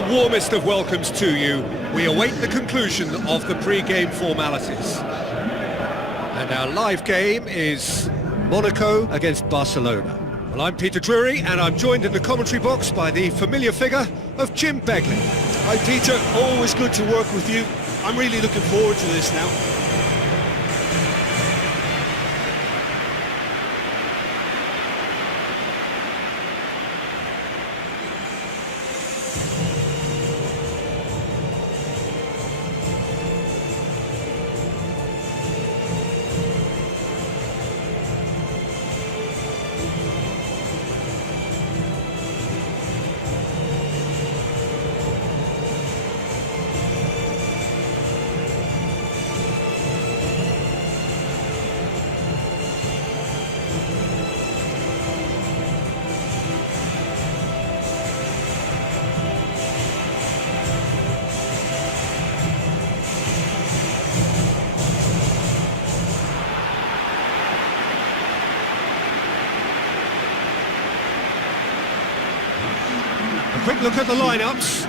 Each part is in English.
The warmest of welcomes to you. We await the conclusion of the pre-game formalities. And our live game is Monaco against Barcelona. Well, I'm Peter Drury, and I'm joined in the commentary box by the familiar figure of Jim Begley. Hi Peter, always good to work with you. I'm really looking forward to this now. A quick look at the lineups.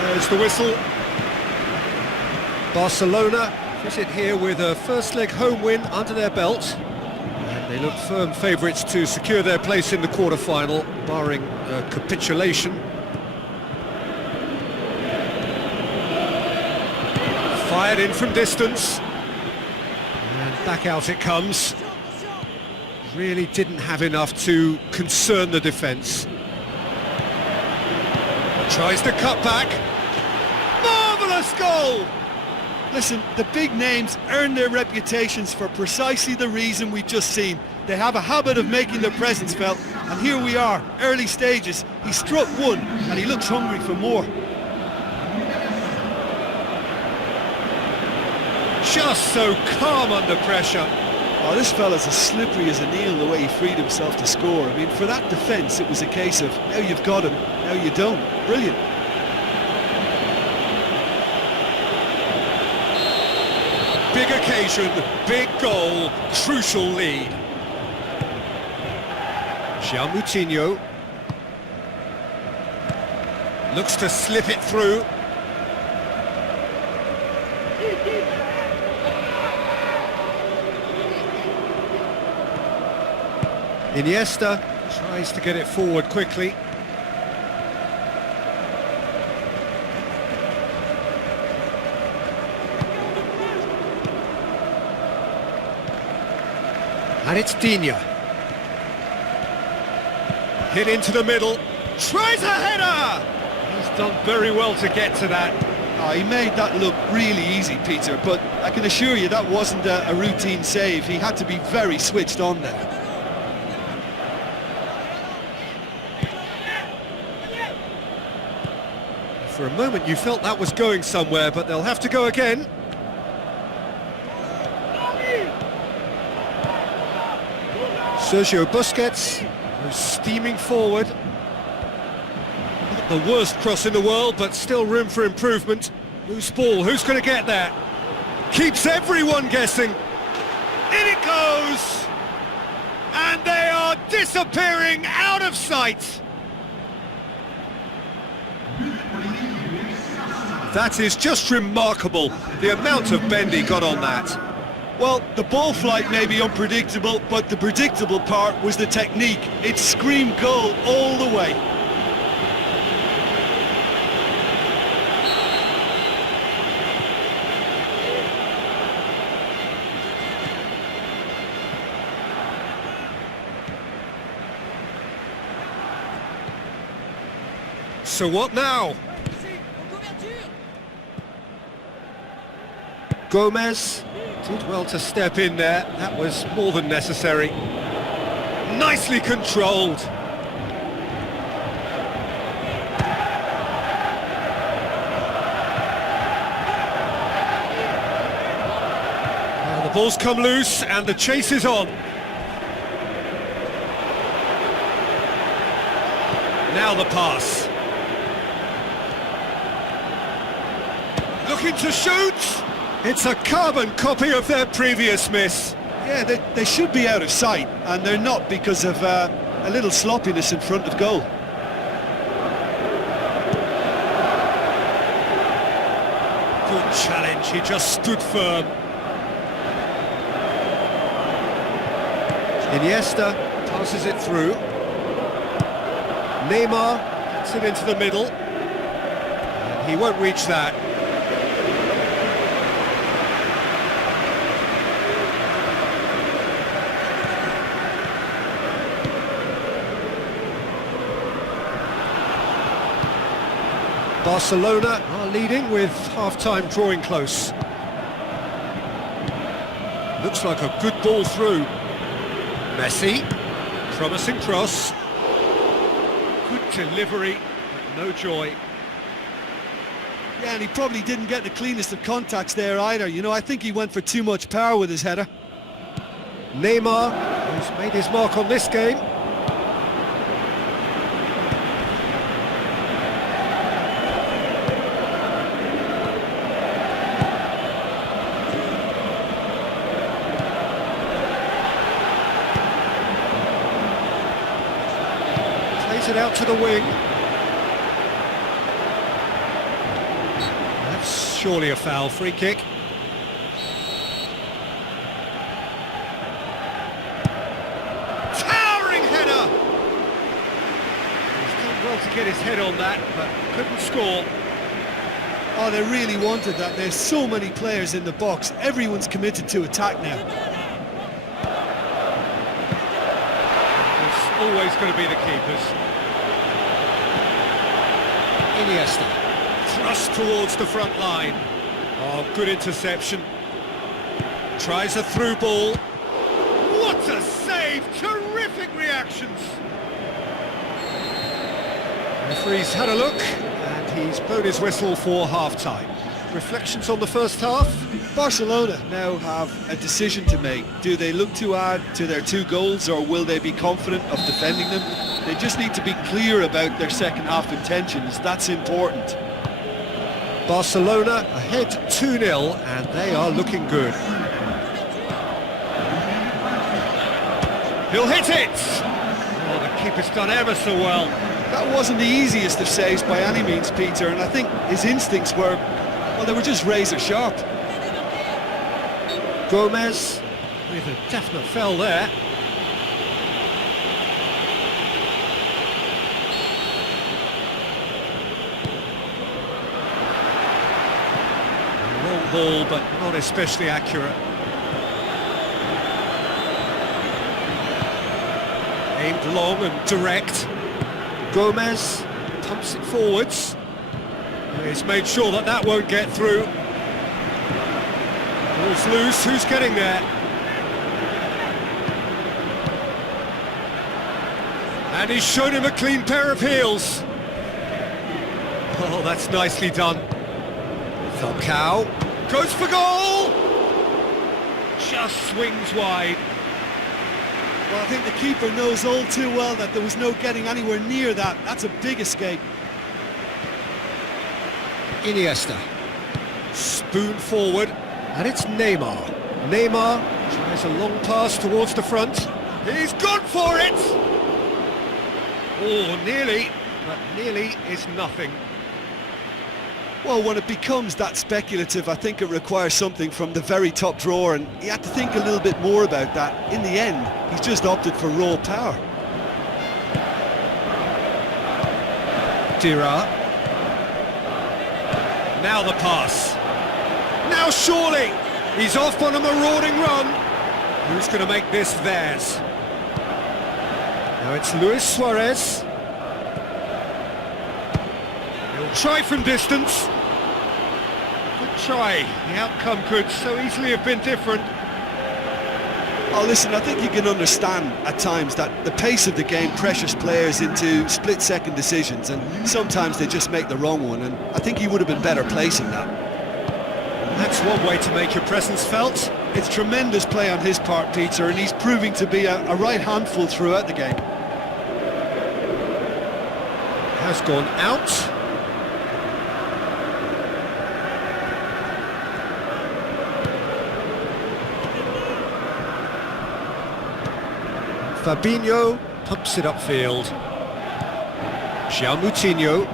There's the whistle. Barcelona visit here with a first leg home win under their belt. And they look firm favourites to secure their place in the quarter-final, barring capitulation. Fired in from distance. And back out it comes. Really didn't have enough to concern the defence. Tries to cut back. Marvellous goal! Listen, the big names earn their reputations for precisely the reason we've just seen. They have a habit of making their presence felt, and here we are, early stages. He struck one, and he looks hungry for more. Just so calm under pressure. Oh, this fella's as slippery as an eel the way he freed himself to score. I mean, for that defence, it was a case of, now you've got him, now you don't. Brilliant. Big occasion, big goal, crucial lead. João Moutinho looks to slip it through. Iniesta tries to get it forward quickly. And it's Digne. Hit into the middle. Tries a header! He's done very well to get to that. Oh, he made that look really easy, Peter, but I can assure you that wasn't a routine save. He had to be very switched on there. For a moment you felt that was going somewhere, but they'll have to go again. Sergio Busquets goes steaming forward. Not the worst cross in the world, but still room for improvement. Loose ball, who's going to get that? Keeps everyone guessing. In it goes! And they are disappearing out of sight! That is just remarkable, the amount of bend he got on that. Well, the ball flight may be unpredictable, but the predictable part was the technique. It screamed goal all the way. So what now? Gomez Did well to step in there, that was more than necessary. Nicely controlled. Well, the ball's come loose and the chase is on. Now the pass. Looking to shoot. It's a carbon copy of their previous miss. Yeah, they should be out of sight, and they're not because of a little sloppiness in front of goal. Good challenge, he just stood firm. Iniesta passes it through. Neymar gets it into the middle. And he won't reach that. Barcelona are leading with half-time drawing close. Looks like a good ball through. Messi, promising cross. Good delivery, but no joy. Yeah, and he probably didn't get the cleanest of contacts there either. You know, I think he went for too much power with his header. Neymar, who's made his mark on this game. Plays it out to the wing. That's surely a foul. Free kick. Towering header! He's done well to get his head on that, but couldn't score. Oh, they really wanted that. There's so many players in the box. Everyone's committed to attack now. It's always going to be the keepers. Iniesta, thrust towards the front line. Oh, good interception. Tries a through ball. What a save! Terrific reactions. Referee's had a look, and he's blown his whistle for half-time. Reflections on the first half? Barcelona now have a decision to make. Do they look to add to their 2 goals, or will they be confident of defending them? They just need to be clear about their second half intentions. That's important. Barcelona ahead 2-0, and they are looking good. He'll hit it! Oh, the keeper's done ever so well. That wasn't the easiest of saves by any means, Peter, and I think his instincts were, well, they were just razor sharp. Gomez with a definite fell there. Long ball, but not especially accurate. Aimed long and direct. Gomez pumps it forwards. He's made sure that that won't get through. Ball's loose, who's getting there? And he's shown him a clean pair of heels. Oh, that's nicely done. Falcao goes for goal! Just swings wide. Well, I think the keeper knows all too well that there was no getting anywhere near that. That's a big escape. Iniesta. Spoon forward, and it's Neymar. Neymar tries a long pass towards the front. He's gone for it! Oh, nearly, but nearly is nothing. Well, when it becomes that speculative, I think it requires something from the very top drawer, and he had to think a little bit more about that. In the end, he's just opted for raw power. Dira. Now the pass. Now surely! He's off on a marauding run. Who's going to make this theirs? Now it's Luis Suarez. He'll try from distance. Good try. The outcome could so easily have been different. Oh, listen, I think you can understand at times that the pace of the game pressures players into split-second decisions, and sometimes they just make the wrong one, and I think he would have been better placing that. That's one way to make your presence felt. It's tremendous play on his part, Peter, and he's proving to be a right handful throughout the game. Has gone out. Fabinho pumps it upfield. João Moutinho.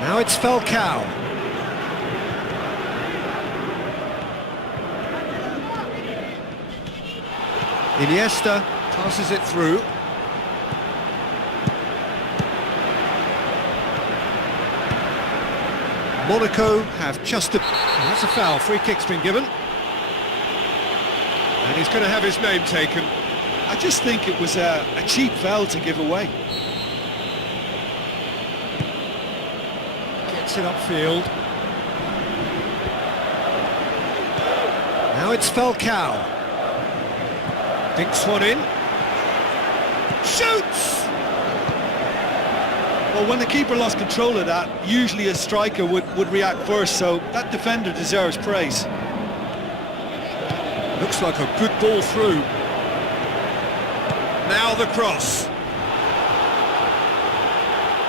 Now it's Falcao. Iniesta passes it through. Monaco have just that's a foul. Free kick's been given. And he's going to have his name taken. I just think it was a cheap foul to give away. Gets it upfield. Now it's Falcao. Dinks one in. Shoots! Well, when the keeper lost control of that, usually a striker would react first, so that defender deserves praise. Looks like a good ball through. Now the cross.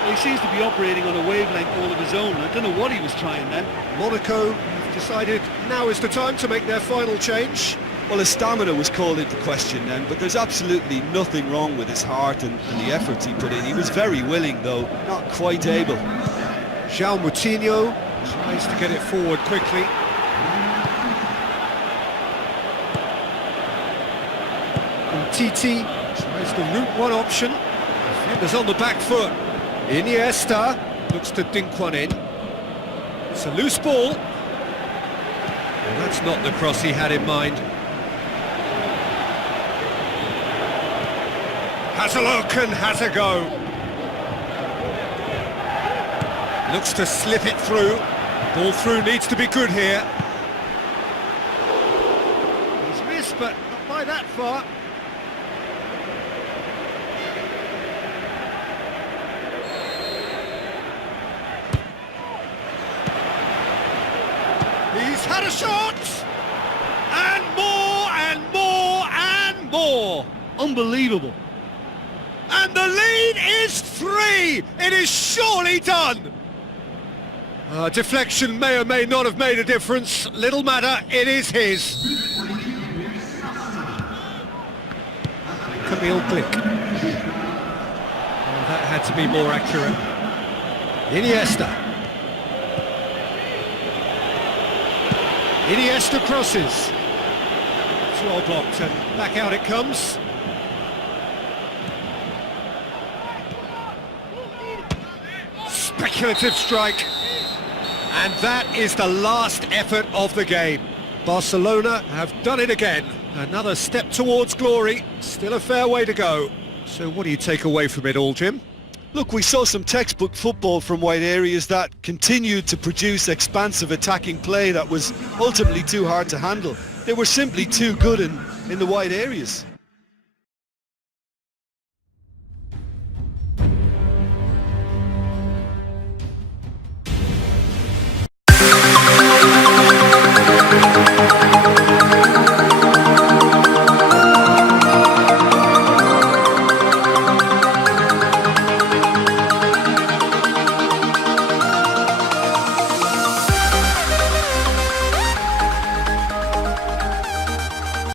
Well, he seems to be operating on a wavelength all of his own. I don't know what he was trying then. Monaco have decided now is the time to make their final change. Well, his stamina was called into question then, but there's absolutely nothing wrong with his heart and the efforts he put in. He was very willing, though, not quite able. João Moutinho tries to get it forward quickly. Titi tries the route one option. Defenders on the back foot. Iniesta looks to dink one in. It's a loose ball. And that's not the cross he had in mind. Has a look and has a go. Looks to slip it through. Ball through needs to be good here. He's missed, but not by that far. He's had a shot! And more and more and more! Unbelievable. And the lead is 3! It is surely done! Deflection may or may not have made a difference. Little matter, it is his. Camille Glick. Oh, that had to be more accurate. Iniesta. Iniesta crosses. It's well blocked and back out it comes. Speculative strike. And that is the last effort of the game. Barcelona have done it again. Another step towards glory. Still a fair way to go. So what do you take away from it all, Jim? Look, we saw some textbook football from wide areas that continued to produce expansive attacking play that was ultimately too hard to handle. They were simply too good in the wide areas.